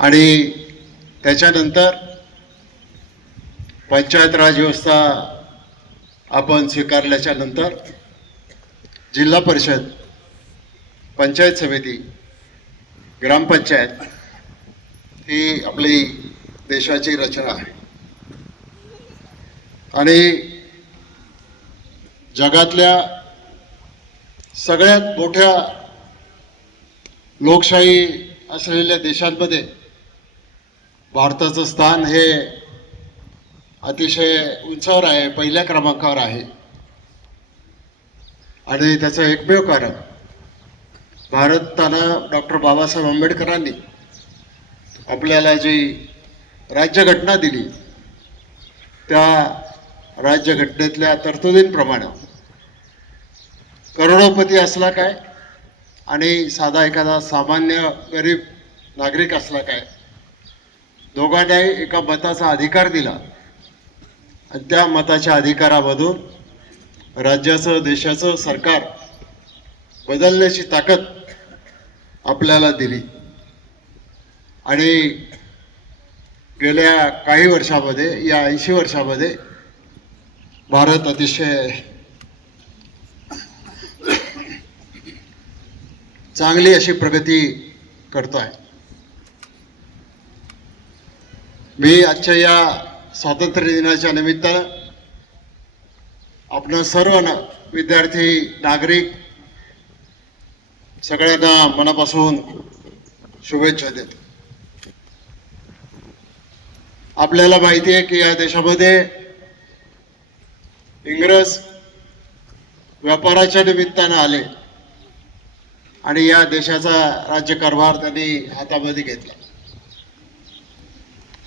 आणि त्याच्यानंतर पंचायत राज व्यवस्था आपण स्वीकारल्याच्या नंतर जिल्हा परिषद, पंचायत समिती, ग्रामपंचायत ही आपली देशाची रचना आहे आणि जगातल्या सगळ्यात मोठ्या लोकशाही असलेल्या देशांमध्ये भारताचं स्थान हे अतिशय उंचावर आहे, पहिल्या क्रमांकावर आहे. आणि त्याचं एकमेव कारण भारतानं डॉक्टर बाबासाहेब आंबेडकरांनी आपल्याला जी राज्यघटना दिली त्या राज्यघटनेतल्या तरतुदींप्रमाणे करोडोपती असला काय आणि साधा एखादा सामान्य गरीब नागरिक असला काय, दोघांनाही एका मताचा अधिकार दिला आणि त्या मताच्या अधिकारामधून राज्याचं, देशाचं सरकार बदलण्याची ताकद आपल्याला दिली. आणि गेल्या काही वर्षामध्ये, या 80 वर्षामध्ये भारत अतिशय चांगली अशी प्रगती करतोय. मी आजच्या या स्वातंत्र्य दिनाच्या निमित्तानं आपण सर्व विद्यार्थी, नागरिक सगळ्यांना मनापासून शुभेच्छा देतो. आपल्याला माहिती आहे की या देशामध्ये इंग्रज व्यापाराच्या निमित्तानं आले आणि या देशाचा राज्यकारभार त्यांनी हातामध्ये घेतला.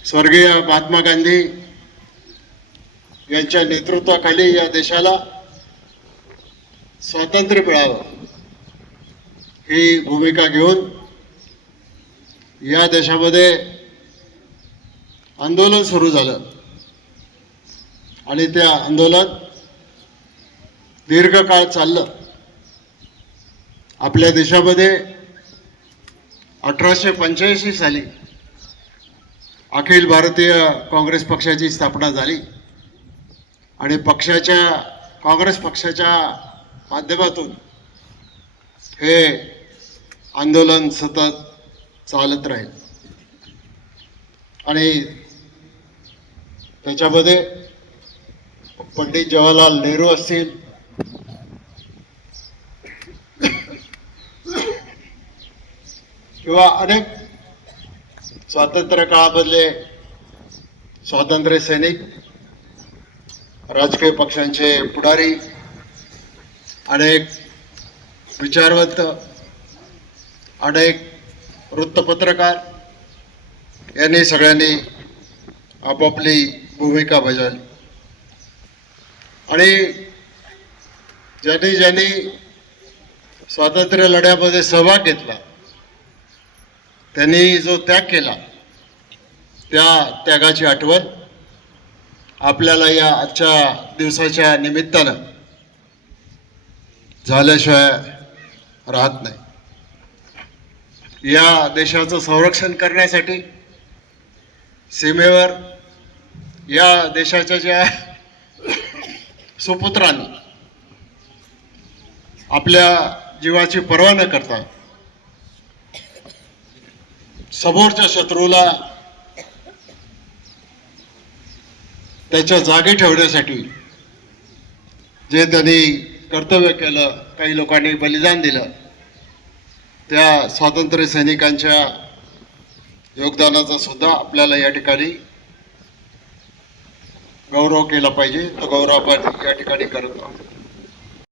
स्वर्गीय महात्मा गांधी यांच्या नेतृत्वाखाली या देशाला स्वातंत्र्य मिळावं ही भूमिका घेऊन या देशामध्ये आंदोलन सुरू झालं आणि ते आंदोलन दीर्घकाळ चाललं. आपल्या देशामध्ये 1885 साली अखिल भारतीय काँग्रेस पक्षाची स्थापना झाली आणि काँग्रेस पक्षाच्या माध्यमातून हे आंदोलन सतत चालत राहील आणि त्याच्यामध्ये पंडित जवाहरलाल नेहरू असतील, किंवा अनेक स्वातंत्र्य काळामधले स्वातंत्र्य सैनिक, राजकीय पक्षांचे पुढारी, अनेक विचारवंत, अनेक वृत्तपत्रकार यांनी सगळ्यांनी आपापली भूमिका बजावली आणि ज्यांनी ज्यांनी स्वातंत्र्य लढ्यामध्ये सहभाग घेतला त्यांनी जो त्याग केला त्या त्यागाची आठवण आपल्याला या आजच्या दिवसाच्या निमित्तानं झाल्याशिवाय राहत नाही. या देशाचं संरक्षण करण्यासाठी सीमेवर या देशाच्या ज्या सुपुत्रांनी आपल्या जीवाची पर्वा न करता समोरच्या शत्रूला त्याच्या जागी ठेवण्यासाठी जे त्यांनी कर्तव्य केलं, काही लोकांनी बलिदान दिलं, त्या स्वातंत्र्य सैनिकांच्या योगदानाचा सुद्धा आपल्याला या ठिकाणी गौरव केला पाहिजे. तो गौरव आपण या ठिकाणी करत आहोत.